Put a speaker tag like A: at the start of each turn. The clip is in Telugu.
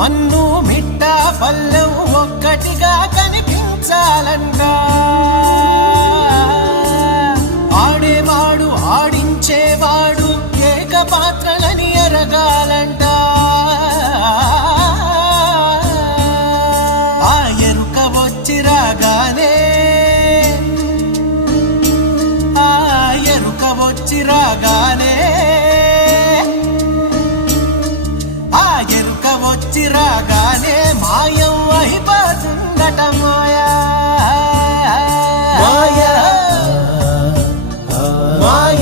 A: మన్ను మిట్ట పల్లెం ఒక్కటిగా కనిపించాలంట ఆడేవాడు ఆడించేవాడు ఏక పాత్రలని ఎరగాలంట. ఆ ఎరుక వచ్చి రాగానే ఆ ఎరుక వచ్చి రాగానే రాగానే మాయం. వహిపోతుందట మాయా. మాయా.